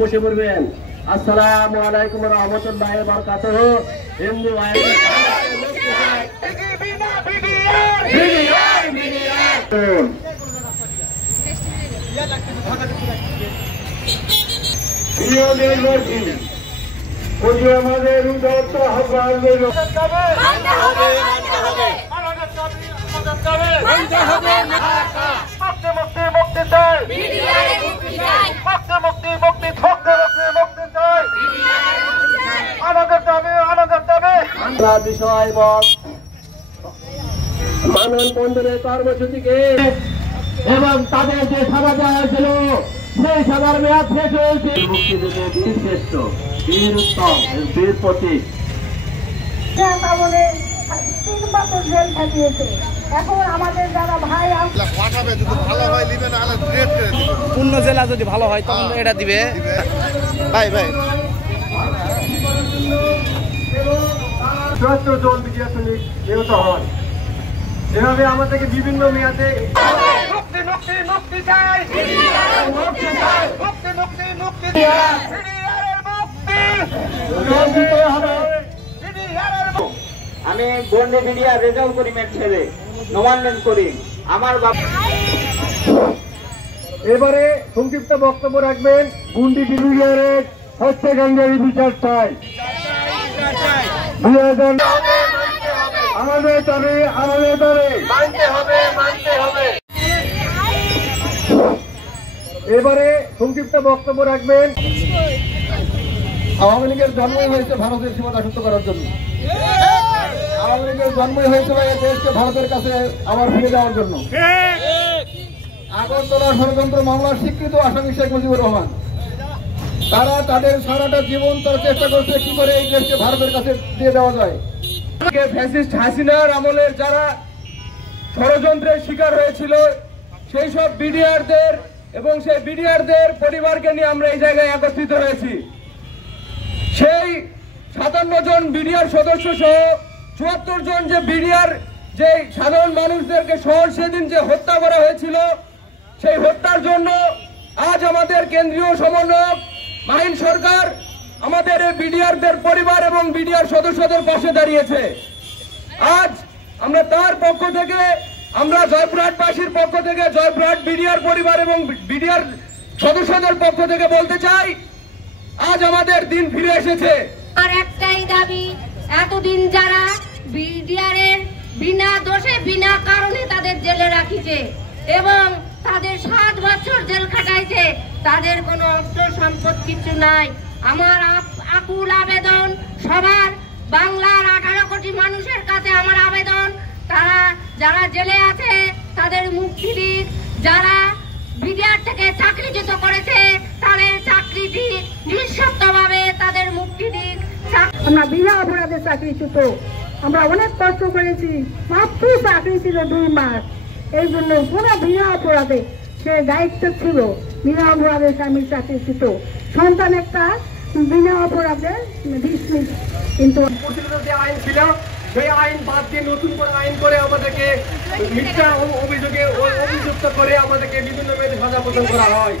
বসে পড়বেন। আসসালামু আলাইকুম ওয়া রাহমাতুল্লাহি ওয়া বারাকাতুহু। হিন্দু আমাদের বিষয় মানন বন্ধনের কর্মসূচিকে এবং তাদের যে সাজা দেওয়া হয়েছিল সেই সাজার মেয়াদ শেষ হয়েছে। মুক্তিযুদ্ধে বীর শ্রেষ্ঠ, বীর উত্তম, বীর প্রতীক। এখন আমাদের যারা ভাই পূর্ণ জেলা যদি ভালো হয় তখন এটা দিবে। ভাই ৭৪ জন বিডিআর সৈনিক নিহত হন। এভাবে আমাদেরকে বিভিন্ন মেয়াদে আমি গন্ডি বিডিআর রেজাউল করিমের ছেলে নোমান্নন করিম। আমার এবারে সংক্ষিপ্ত বক্তব্য রাখবেন গুন্ডি বিডিআরের হত্যাকাণ্ডের বিচার চাই। আমাদের দাবি মানতে হবে। এবারে সংক্ষিপ্ত বক্তব্য রাখবেন। আওয়ামী লীগের জন্মই হয়েছে ভারতের সীমা দাসত্ব করার জন্য। আওয়ামী লীগের জন্মই হয়েছে এই দেশকে ভারতের কাছে আবার ফিরে যাওয়ার জন্য। আগরতলা ষড়যন্ত্র মামলার স্বীকৃত আসামি শেখ মুজিবুর রহমান, তারা তাদের সারাটা জীবন তারা চেষ্টা করছে কি করে এই দেশকে ভারতের কাছে দিয়ে দেওয়া যায়। ফ্যাসিস্ট হাসিনার আমলের যারা ষড়যন্ত্রের শিকার হয়েছিল সেই সব বিডিআরদের এবং সেই বিডিআরদের পরিবারকে নিয়ে আমরা এই জায়গায় একত্রিত হয়েছি। সেই ৫৭ জন বিডিআর সদস্য সহ ৭৪ জন যে বিডিআর যে সাধারণ মানুষদেরকে সহ সেদিন যে হত্যা করা হয়েছিল, সেই হত্যার জন্য আজ আমাদের কেন্দ্রীয় সমন্বয়ক মাহিন সরকার আমাদের এই বিডিআরদের পরিবার এবং বিডিআর সদস্যদের পাশে দাঁড়িয়েছে। আজ আমরা তার পক্ষ থেকে, আমরা জয়পুরহাটবাসীর পক্ষ থেকে, জয়পুরহাট বিডিআর পরিবার এবং বিডিআর সদস্যদের পক্ষ থেকে বলতে চাই, আজ আমাদের দিন ফিরে এসেছে। আর একটাই দাবি, এতদিন যারা বিডিআরের বিনা দোষে বিনা কারণে তাদের জেলে রাখিছে এবং তাদের 7 বছর জেল খাটাইছে, তাদের কোনো অস্ত্র সম্পদ কিছু নাই। আমার আকুল আবেদন, সবার বাংলার 18 কোটি মানুষের কাছে আমার আবেদন, তারা যারা জেলে আছে তাদের মুক্তি দিক, যারা বিডিআর থেকে চাকরিচ্যুত করেছে তাদের চাকরি দিক, নিঃশর্তভাবে তাদের মুক্তি দিক। আমরা বিনা অপরাধে চাকরিচ্যুত, আমরা অনেক কষ্ট করেছি, মাত্র চাকরি ছিল 2 মাস। এই জন্য পুরো বিনা অপরাধে সে দায়িত্ব ছিল, বিনা অপরাধে স্বামী চাকরিচ্যুত সন্তান একটা বিনা অপরাধে ডিসমিস। কিন্তু যে আইন ছিল সেই আইন বাদ দিয়ে নতুন করে আইন করে আমাদেরকে মিথ্যা অভিযোগে অভিযুক্ত করে আমাদেরকে বিভিন্ন মেয়েদের সাজা প্রদান করা হয়।